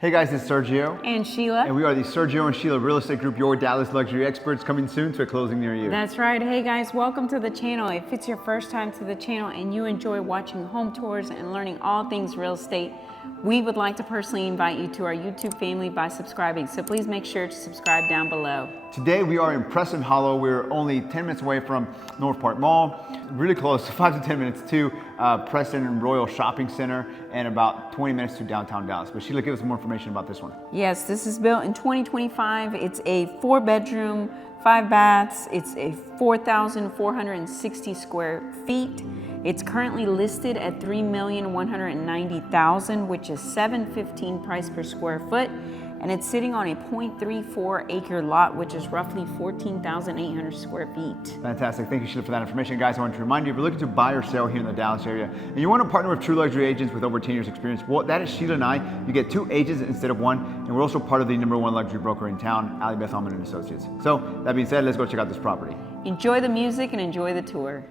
Hey guys, it's Sergio. And Sheila. And we are the Sergio and Sheila Real Estate Group, your Dallas luxury experts, coming soon to a closing near you. That's right. Hey guys, welcome to the channel. If it's your first time to the channel and you enjoy watching home tours and learning all things real estate, we would like to personally invite you to our YouTube family by subscribing. So please make sure to subscribe down below. Today we are in Preston Hollow. We're only 10 minutes away from North Park Mall, really close, 5 to 10 minutes to Preston and Royal Shopping Center, and about 20 minutes to downtown Dallas. But Sheila, give us more information about this one. Yes, this is built in 2025. It's a 4-bedroom, 5 baths. It's a 4,460 square feet. It's currently listed at $3,190,000, which is $715 price per square foot. And it's sitting on a 0.34 acre lot, which is roughly 14,800 square feet. Fantastic. Thank you, Sheila, for that information. Guys, I want to remind you, if you're looking to buy or sell here in the Dallas area, and you want to partner with true luxury agents with over 10 years experience, well, that is Sheila and I. You get 2 agents instead of 1, and we're also part of the #1 luxury broker in town, Ali Beth Allman and Associates. So, that being said, let's go check out this property. Enjoy the music and enjoy the tour.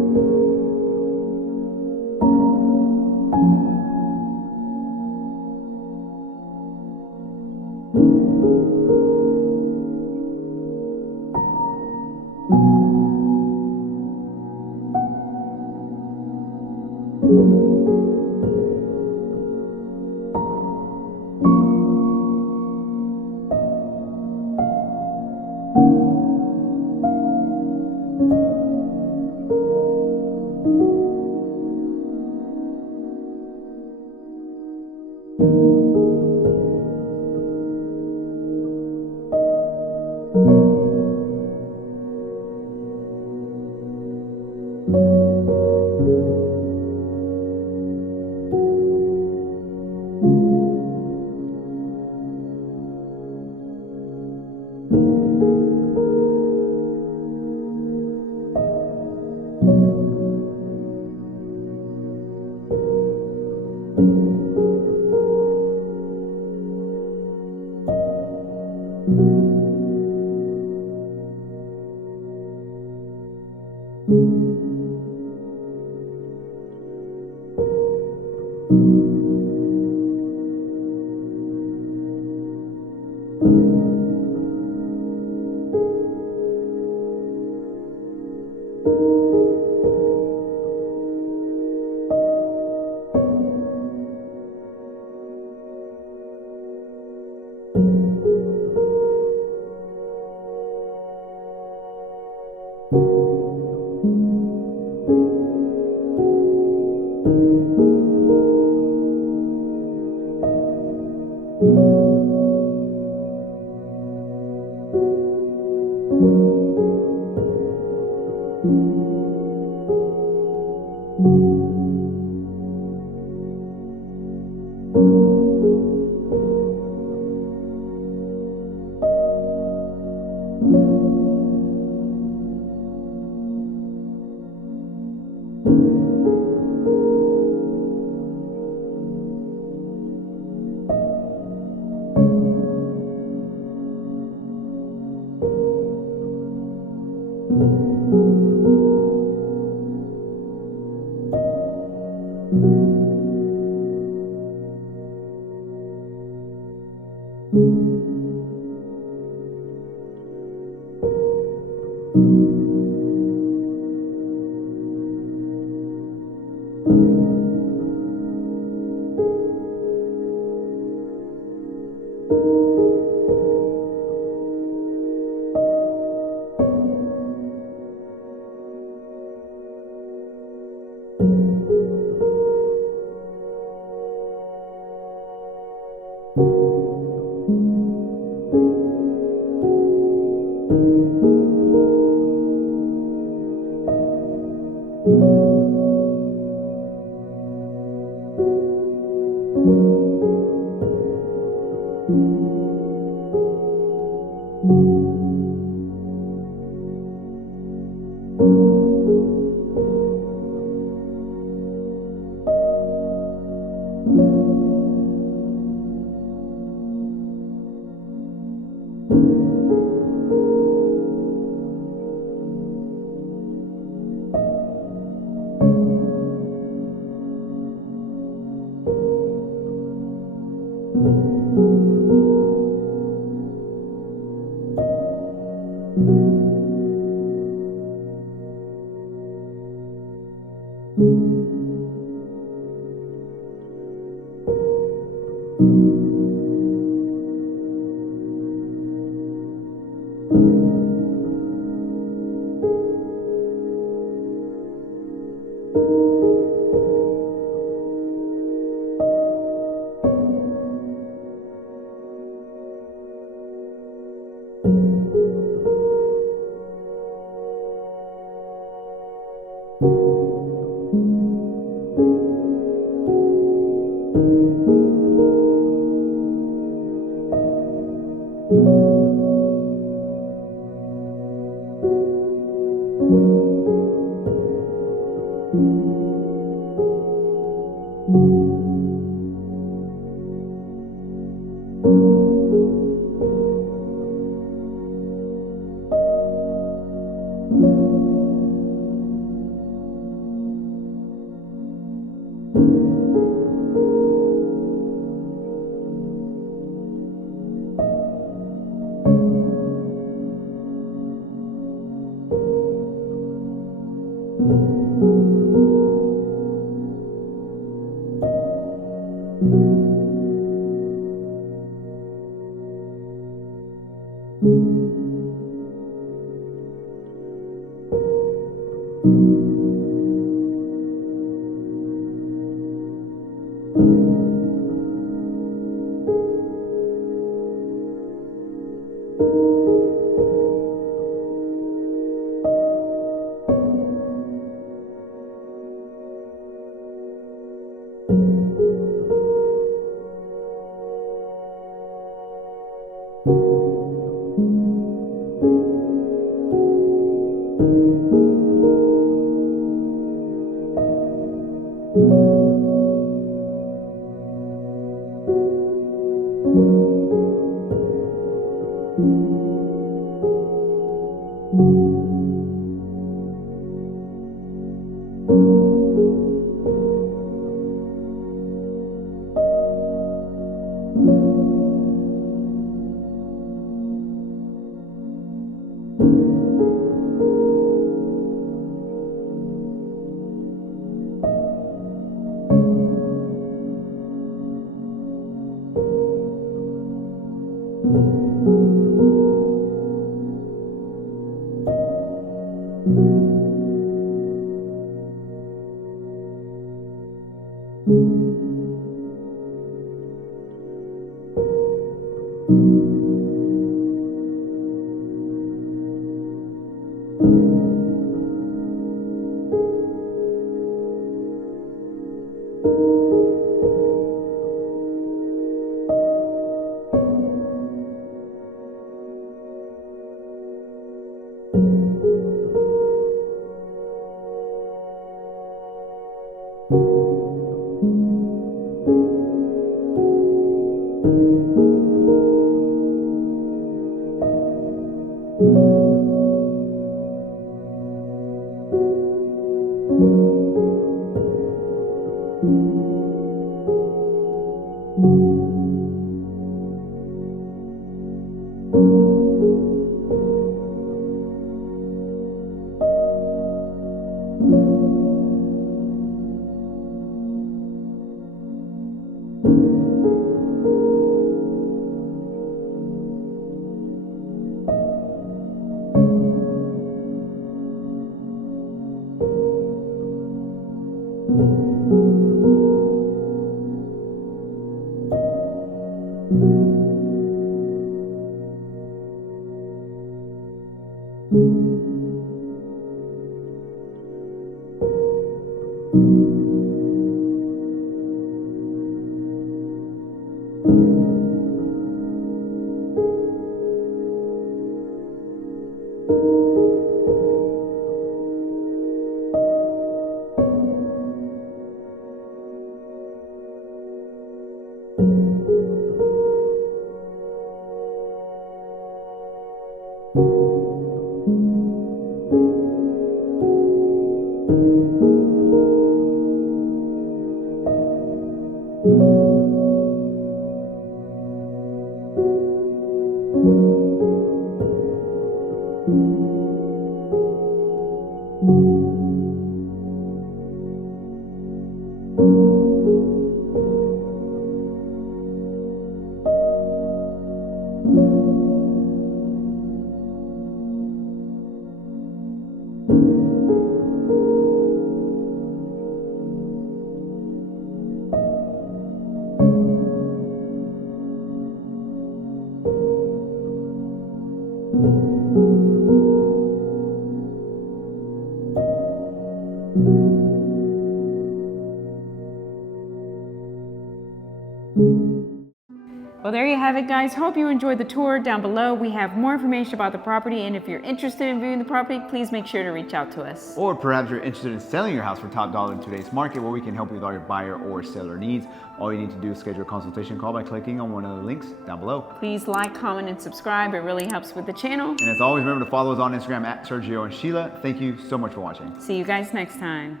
Well, there you have it, guys. Hope you enjoyed the tour. Down below, we have more information about the property, and if you're interested in viewing the property, please make sure to reach out to us. Or perhaps you're interested in selling your house for top dollar in today's market, where we can help you with all your buyer or seller needs. All you need to do is schedule a consultation call by clicking on one of the links down below. Please like, comment, and subscribe. It really helps with the channel. And as always, remember to follow us on Instagram at Sergio and Sheila. Thank you so much for watching. See you guys next time.